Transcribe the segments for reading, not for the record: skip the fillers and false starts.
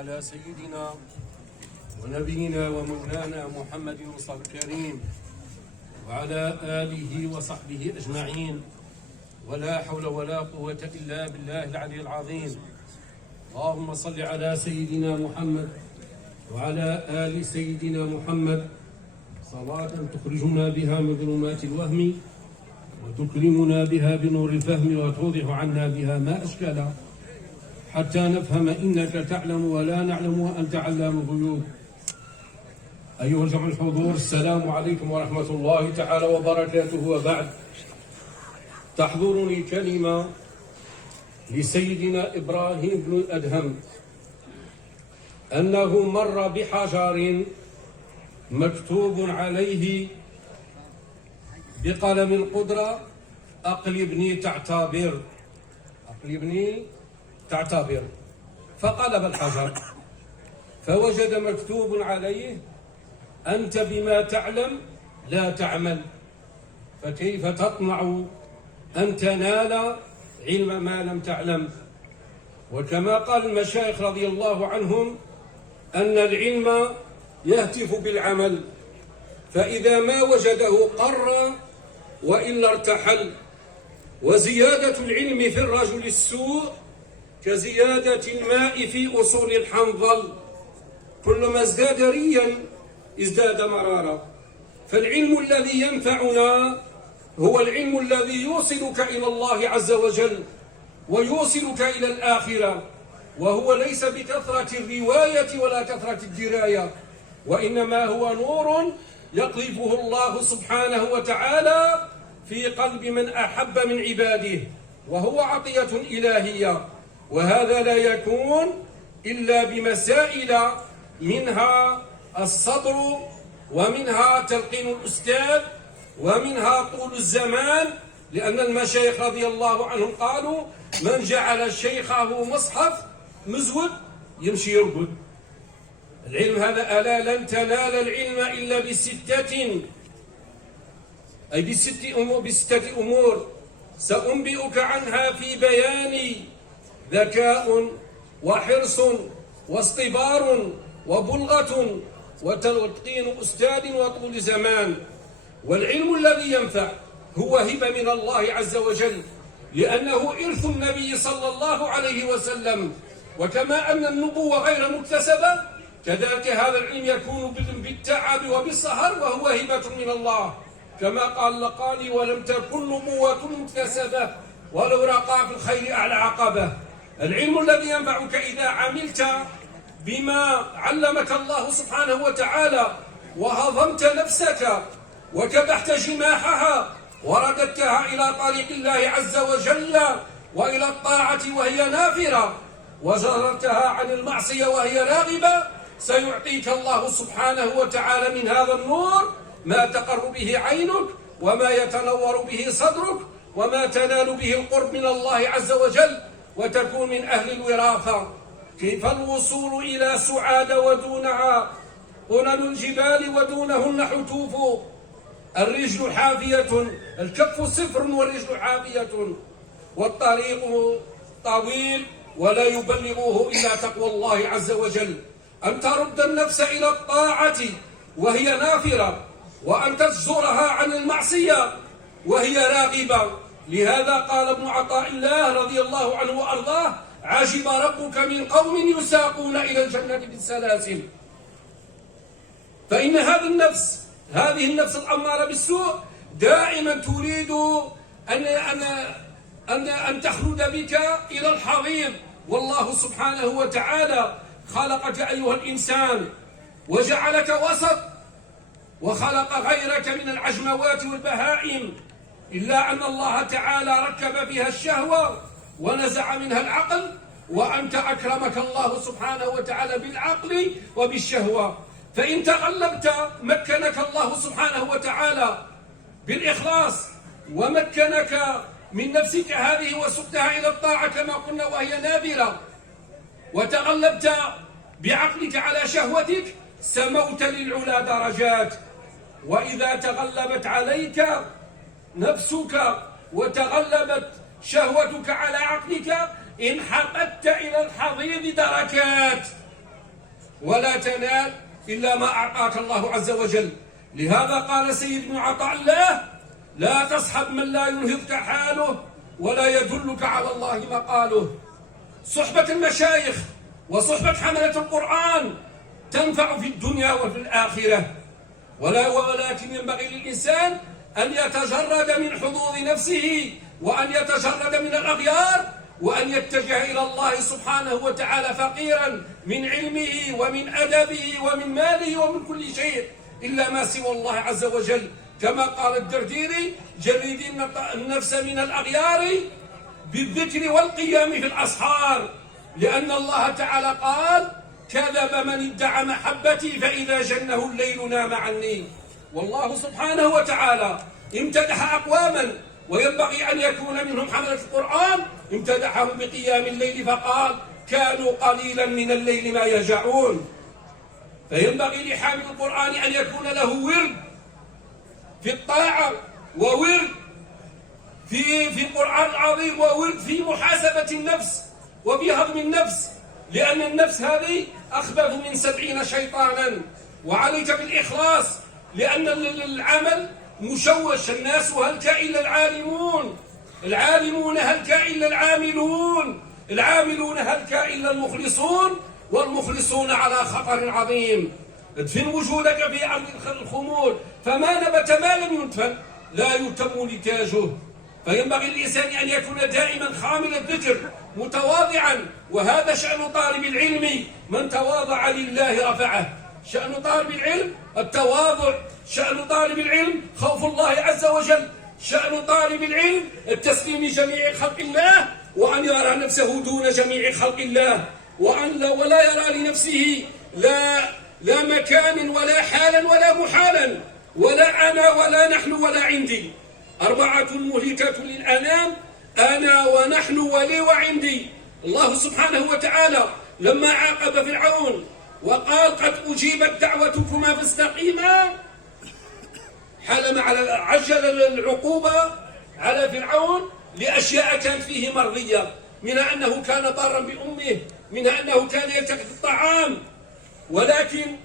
على سيدنا ونبينا ومولانا محمد المصطفى الكريم وعلى آله وصحبه أجمعين، ولا حول ولا قوة إلا بالله العلي العظيم. اللهم صل على سيدنا محمد وعلى آل سيدنا محمد صلاة تخرجنا بها من ظلمات الوهم وتكرمنا بها بنور الفهم وتوضح عنا بها ما أشكال حتى نفهم إنك تعلم ولا نعلم وأنت علام الغيوب. أيها الجمع الحضور، السلام عليكم ورحمة الله تعالى وبركاته. وبعد، تحضرني كلمة لسيدنا إبراهيم بن الأدهم أنه مر بحجر مكتوب عليه بقلم القدرة: أقلبني تعتبر، أقلبني تعتبر. فقلب الحجر فوجد مكتوب عليه: أنت بما تعلم لا تعمل، فكيف تطمع أن تنال علم ما لم تعلم. وكما قال المشايخ رضي الله عنهم أن العلم يهتف بالعمل، فإذا ما وجده قر وإلا ارتحل. وزيادة العلم في الرجل السوء كزيادة الماء في أصول الحنظل، كلما ازداد ريا ازداد مرارا. فالعلم الذي ينفعنا هو العلم الذي يوصلك إلى الله عز وجل ويوصلك إلى الآخرة، وهو ليس بكثرة الرواية ولا كثرة الدراية، وإنما هو نور يقذفه الله سبحانه وتعالى في قلب من أحب من عباده، وهو عطية إلهية. وهذا لا يكون إلا بمسائل، منها الصبر، ومنها تلقين الأستاذ، ومنها طول الزمان. لأن المشايخ رضي الله عنهم قالوا: من جعل شيخه مصحف مزود يمشي يرقد. العلم هذا: ألا لن تنال العلم إلا بستة، أي بستة أمور سأنبئك عنها في بياني: ذكاء وحرص واصطبار وبلغة وتلقين أستاذ وطول زمان. والعلم الذي ينفع هو هبة من الله عز وجل، لأنه إرث النبي صلى الله عليه وسلم. وكما أن النبوة غير مكتسبة، كذلك هذا العلم يكون بالتعب وبالسهر، وهو هبة من الله. كما قال لقاني: ولم تكن نبوة مكتسبة ولو رقى في الخير أعلى عقبة. العلم الذي ينفعك إذا عملت بما علمك الله سبحانه وتعالى، وهضمت نفسك وكبحت جماحها ورددتها إلى طريق الله عز وجل وإلى الطاعة وهي نافرة، وزررتها عن المعصية وهي راغبة، سيعطيك الله سبحانه وتعالى من هذا النور ما تقر به عينك، وما يتنور به صدرك، وما تنال به القرب من الله عز وجل، وتكون من أهل الوراثة. كيف الوصول إلى سعاد ودونها قنن الجبال ودونهن حتوف، الرجل حافية، الكف صفر والرجل حافية، والطريق طويل ولا يبلغه إلا تقوى الله عز وجل. أن ترد النفس إلى الطاعة وهي نافرة، وأن تزجرها عن المعصية وهي راغبة. لهذا قال ابن عطاء الله رضي الله عنه وأرضاه: عجب ربك من قوم يساقون إلى الجنة بالسلاسل. فإن هذه النفس الأمارة بالسوء دائما تريد أن تخلد بك إلى الحضيض. والله سبحانه وتعالى خلقك أيها الإنسان وجعلك وسط، وخلق غيرك من العجموات والبهائم، إلا أن الله تعالى ركب فيها الشهوة ونزع منها العقل، وأنت أكرمك الله سبحانه وتعالى بالعقل وبالشهوة. فإن تغلبت مكنك الله سبحانه وتعالى بالإخلاص، ومكنك من نفسك هذه وسقتها إلى الطاعة كما قلنا وهي نافرة، وتغلبت بعقلك على شهوتك، سموت للعلا درجات. وإذا تغلبت عليك نفسك وتغلبت شهوتك على عقلك، انحطت إلى الحضيض دركات. ولا تنال إلا ما أعطاك الله عز وجل. لهذا قال سيد ابن عطاء الله: لا تصحب من لا ينهضك حاله ولا يدلك على الله مقاله. صحبة المشايخ وصحبة حملة القرآن تنفع في الدنيا وفي الآخرة، ولكن ينبغي للإنسان أن يتجرد من حظوظ نفسه، وأن يتجرد من الأغيار، وأن يتجه إلى الله سبحانه وتعالى فقيرا من علمه ومن أدبه ومن ماله ومن كل شيء إلا ما سوى الله عز وجل. كما قال الدرديري: جردين النفس من الأغيار بالذكر والقيام في الأسحار، لأن الله تعالى قال: كذب من ادعى محبتي فإذا جنه الليل نام عني. والله سبحانه وتعالى امتدح أقواما وينبغي أن يكون منهم حملة القرآن، امتدحهم بقيام الليل فقال: كانوا قليلا من الليل ما يهجعون. فينبغي لحامل القرآن أن يكون له ورد في الطاعة، وورد في القرآن العظيم، وورد في محاسبة النفس وفي هضم النفس، لأن النفس هذه أخبث من 70 شيطانا. وعليك بالإخلاص، لأن العمل مشوش. الناس هلك إلا العالمون، العالمون هلك إلا العاملون، العاملون هلك إلا المخلصون، والمخلصون على خطر عظيم. ادفن وجودك في أرض الخمول، فما نبت ما لم يدفن لا يتم نتاجه. فينبغي الإنسان أن يكون دائما خامل الذكر متواضعا، وهذا شأن طالب العلم. من تواضع لله رفعه. شأن طالب العلم التواضع، شأن طالب العلم خوف الله عز وجل، شأن طالب العلم التسليم جميع خلق الله، وأن يرى نفسه دون جميع خلق الله، ولا يرى لنفسه لا مكان ولا حالا ولا محالا، ولا أنا ولا نحن ولا عندي. 4 مهلكة للأنام: أنا ونحن ولي وعندي. الله سبحانه وتعالى لما عاقب فرعون وقال: قد أجيبت دعوتكما فاستقيما، عجل العقوبة على فرعون لأشياء كانت فيه مرضية، منها أنه كان ضارا بأمه، منها أنه كان يلتقط الطعام. ولكن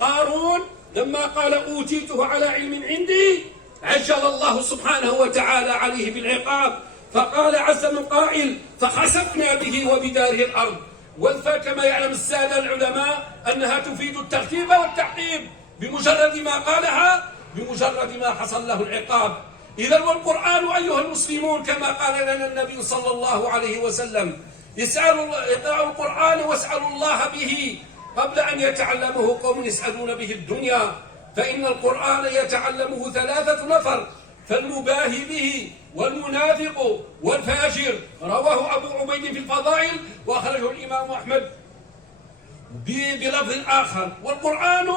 قارون لما قال: أوتيته على علم عندي، عجل الله سبحانه وتعالى عليه بالعقاب، فقال عز من قائل: فخسفنا به وبداره الأرض. والفاء كما يعلم السادة العلماء أنها تفيد الترتيب والتعقيب، بمجرد ما قالها، بمجرد ما حصل له العقاب. إذا والقرآن أيها المسلمون كما قال لنا النبي صلى الله عليه وسلم: اقرأوا القرآن واسألوا الله به قبل أن يتعلمه قوم يسألون به الدنيا، فإن القرآن يتعلمه 3 نفر: فالمباهي به والمنافق والفاجر. رواه أبو عبيد في الفضائل، وأخرجه الإمام أحمد بلفظ آخر. والقرآن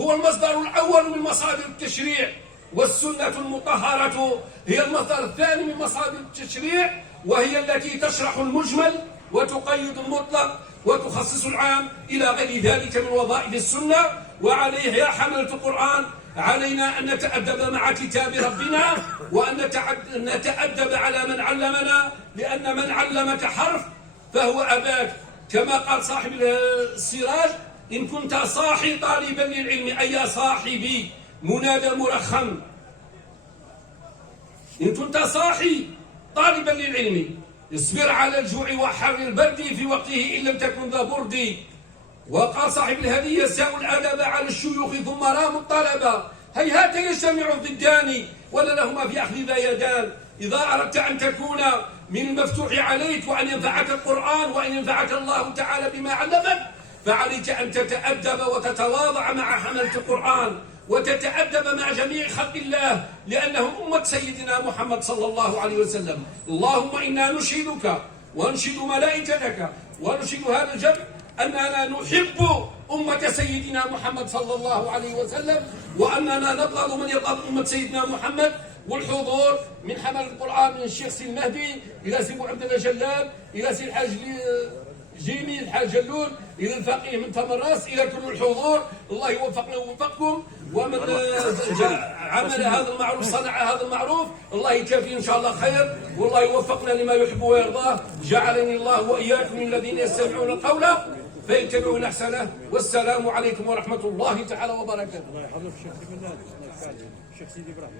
هو المصدر الأول من مصادر التشريع، والسنة المطهرة هي المصدر الثاني من مصادر التشريع، وهي التي تشرح المجمل وتقيد المطلق وتخصص العام إلى غير ذلك من وظائف السنة. وعليه يا حملة القرآن علينا أن نتأدب مع كتاب ربنا، وأن نتأدب على من علمنا، لأن من علمك حرف فهو أباك. كما قال صاحب السراج: إن كنت صاحي طالبا للعلم، أي يا صاحبي، منادى مرخم. إن كنت صاحي طالبا للعلم، اصبر على الجوع وحر البرد في وقته إن لم تكن ذا برد. وقال صاحب الهدية: ساءوا الأدب على الشيوخ ثم راموا الطلبة، هيهات يجتمع الضدان ولا لهما في أخذ ذا يدان. إذا أردت أن تكون من المفتوح عليك، وأن ينفعك القرآن، وأن ينفعك الله تعالى بما علمك، فعليك أن تتأدب وتتواضع مع حملة القرآن، وتتأدب مع جميع خلق الله، لأنهم أمة سيدنا محمد صلى الله عليه وسلم. اللهم إنا نشهدك ونشهد ملائكتك ونشهد هذا الجمع أننا نحب أمة سيدنا محمد صلى الله عليه وسلم، وأننا نبغض من يبغض أمة سيدنا محمد. والحضور من حمل القرآن من الشيخ سي المهدي إلى سي عبد الله جلال، إلى سي الحاج جيمي الحاج جلول، إلى الفقيه من تمراس، إلى كل الحضور، الله يوفقنا ويوفقكم. ومن عمل هذا المعروف صنع هذا المعروف، الله يكافيه إن شاء الله خير، والله يوفقنا لما يحب ويرضاه. جعلني الله وإياكم من الذين يستمعون القول فيتبعون أحسنه. والسلام عليكم ورحمة الله تعالى وبركاته. الله يحفظك الشيخ سيدي مناد، الله يحفظك الشيخ سيدي إبراهيم.